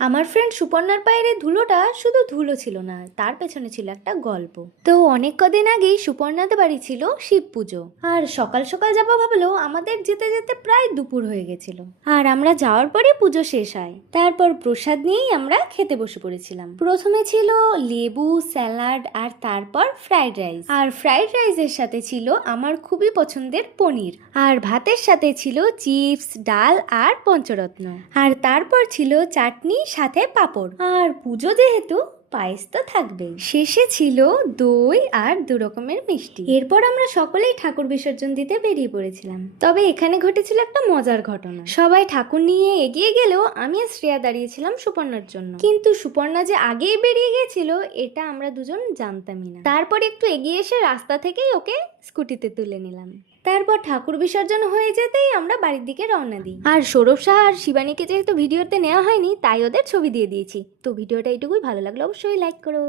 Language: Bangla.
আমার ফ্রেন্ড সুপর্ণার পায়ের ধুলোটা শুধু ধুলো ছিল না, তার পেছনে ছিল একটা গল্প। তো অনেক কদিন আগেই সুপর্ণাদের বাড়ি ছিল শিব পুজো, আর সকাল সকাল যাবো ভাবলো আমাদের যেতে যেতে প্রায় দুপুর হয়ে গেছিল। আর আমরা যাওয়ার পরে পুজো শেষ হয়, তারপর প্রসাদ নিয়েই আমরা খেতে বসে পড়েছিলাম। প্রথমে ছিল লেবু, স্যালাড, আর তারপর ফ্রাইড রাইস। আর ফ্রাইড রাইসের সাথে ছিল আমার খুবই পছন্দের পনির, আর ভাতের সাথে ছিল চিপস, ডাল আর পঞ্চরত্ন। আর তারপর ছিল চাটনি, সাথে পাঁপড়। আর পুজো যেহেতু, পায়েস তো থাকবেই। শেষে ছিল দই আর 2 রকমের মিষ্টি। এরপর আমরা সকলেই ঠাকুর বিসর্জন দিতে বেরিয়ে পড়েছিলাম। তবে এখানে ঘটেছিল একটা মজার ঘটনা। সবাই ঠাকুর নিয়ে এগিয়ে গেলেও আমি আর শ্রেয়া দাঁড়িয়েছিলাম সুপর্ণার জন্য। কিন্তু সুপর্ণা যে আগেই বেরিয়ে গেছিল এটা আমরা দুজন জানতামই না। তারপর একটু এগিয়ে এসে রাস্তা থেকেই ওকে স্কুটিতে তুলে নিলাম। তারপর ঠাকুর বিসর্জন হয়ে যেতেই আমরা বাড়ির দিকে রওনা দিই। আর সৌরভ সাহা আর শিবানীকে যেহেতু ভিডিওতে নেওয়া হয়নি, তাই ওদের ছবি দিয়ে দিয়েছি। তো ভিডিওটা এইটুকুই, ভালো লাগলো অবশ্যই লাইক করো।